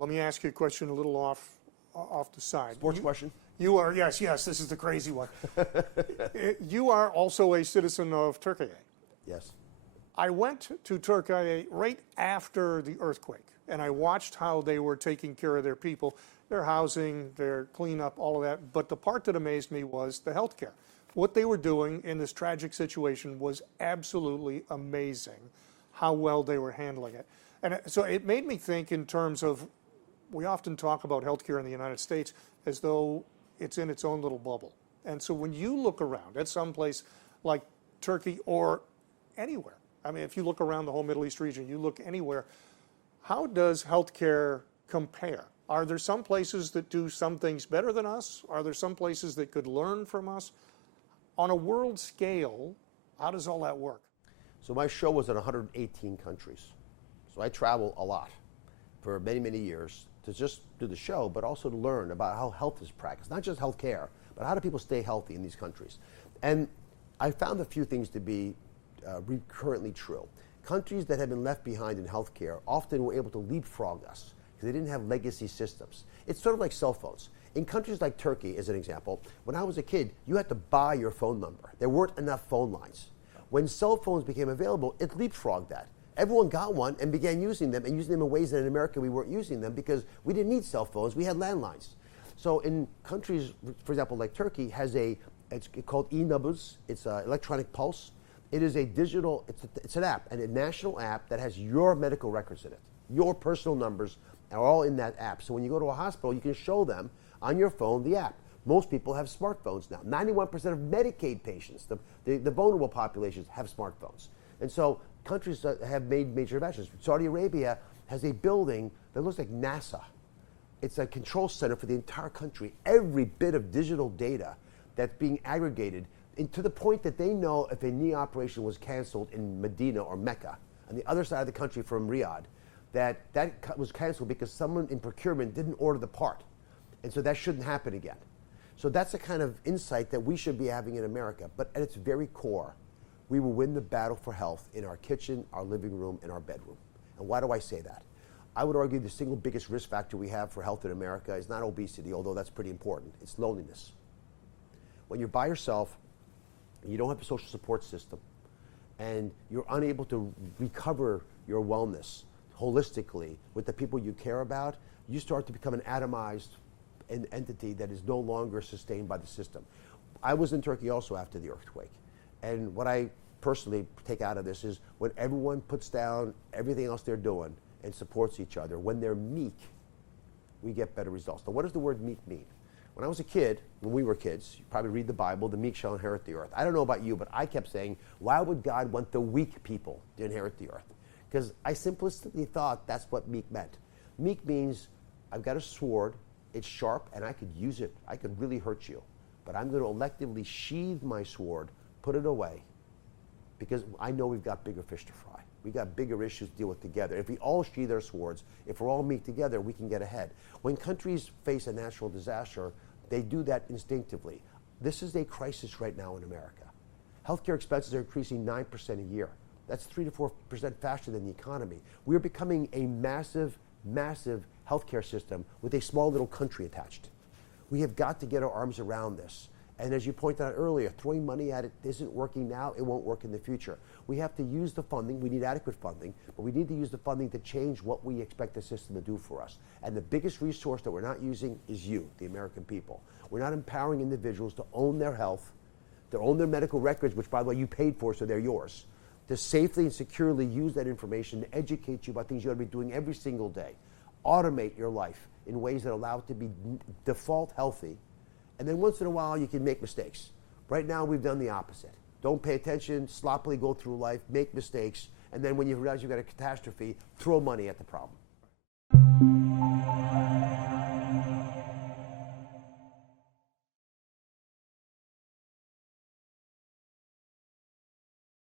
Let me ask you a question a little off the side. Sports question? You are, yes, this is the crazy one. You are also a citizen of Turkey. Yes. I went to Turkey right after the earthquake, and I watched how they were taking care of their people, their housing, their cleanup, all of that. But the part that amazed me was the health care. What they were doing in this tragic situation was absolutely amazing, how well they were handling it. And so it made me think in terms of, we often talk about healthcare in the United States as though it's in its own little bubble. And so when you look around at some place like Turkey or anywhere, I mean, if you look around the whole Middle East region, you look anywhere, how does healthcare compare? Are there some places that do some things better than us? Are there some places that could learn from us? On a world scale, how does all that work? So my show was in 118 countries. So I travel a lot for many, many years to just do the show, but also to learn about how health is practiced, not just health care, but how do people stay healthy in these countries. And I found a few things to be currently true. Countries that have been left behind in healthcare often were able to leapfrog us because they didn't have legacy systems. It's sort of like cell phones. In countries like Turkey, as an example, when I was a kid, you had to buy your phone number. There weren't enough phone lines. When cell phones became available, it leapfrogged that. Everyone got one and began using them, and using them in ways that in America we weren't using them because we didn't need cell phones, we had landlines. So in countries, for example, like Turkey, it's called e-nabız, it's an electronic pulse. It is a digital, it's an app, and a national app that has your medical records in it. Your personal numbers are all in that app. So when you go to a hospital, you can show them on your phone the app. Most people have smartphones now. 91% of Medicaid patients, the vulnerable populations, have smartphones. And so countries have made major advances. Saudi Arabia has a building that looks like NASA. It's a control center for the entire country. Every bit of digital data that's being aggregated, and to the point that they know if a knee operation was canceled in Medina or Mecca, on the other side of the country from Riyadh, that was canceled because someone in procurement didn't order the part. And so that shouldn't happen again. So that's the kind of insight that we should be having in America. But at its very core, we will win the battle for health in our kitchen, our living room, and our bedroom. And why do I say that? I would argue the single biggest risk factor we have for health in America is not obesity, although that's pretty important. It's loneliness. When you're by yourself, you don't have a social support system, and you're unable to recover your wellness holistically with the people you care about, you start to become an atomized entity that is no longer sustained by the system. I was in Turkey also after the earthquake, and what I personally take out of this is when everyone puts down everything else they're doing and supports each other, when they're meek, we get better results. Now, what does the word meek mean? When I was a kid, when we were kids, you probably read the Bible, the meek shall inherit the earth. I don't know about you, but I kept saying, why would God want the weak people to inherit the earth? Because I simplistically thought that's what meek meant. Meek means I've got a sword, it's sharp, and I could use it. I could really hurt you. But I'm going to electively sheathe my sword, put it away, because I know we've got bigger fish to fry. We've got bigger issues to deal with together. If we all sheathe our swords, if we're all meek together, we can get ahead. When countries face a natural disaster, they do that instinctively. This is a crisis right now in America. Healthcare expenses are increasing 9% a year. That's 3 to 4% faster than the economy. We're becoming a massive, massive healthcare system with a small little country attached. We have got to get our arms around this. And as you pointed out earlier, throwing money at it isn't working now, it won't work in the future. We have to use the funding, we need adequate funding, but we need to use the funding to change what we expect the system to do for us. And the biggest resource that we're not using is you, the American people. We're not empowering individuals to own their health, to own their medical records, which by the way you paid for, so they're yours, to safely and securely use that information to educate you about things you ought to be doing every single day. Automate your life in ways that allow it to be default healthy. And then once in a while, you can make mistakes. Right now, we've done the opposite. Don't pay attention, sloppily go through life, make mistakes, and then when you realize you've got a catastrophe, throw money at the problem.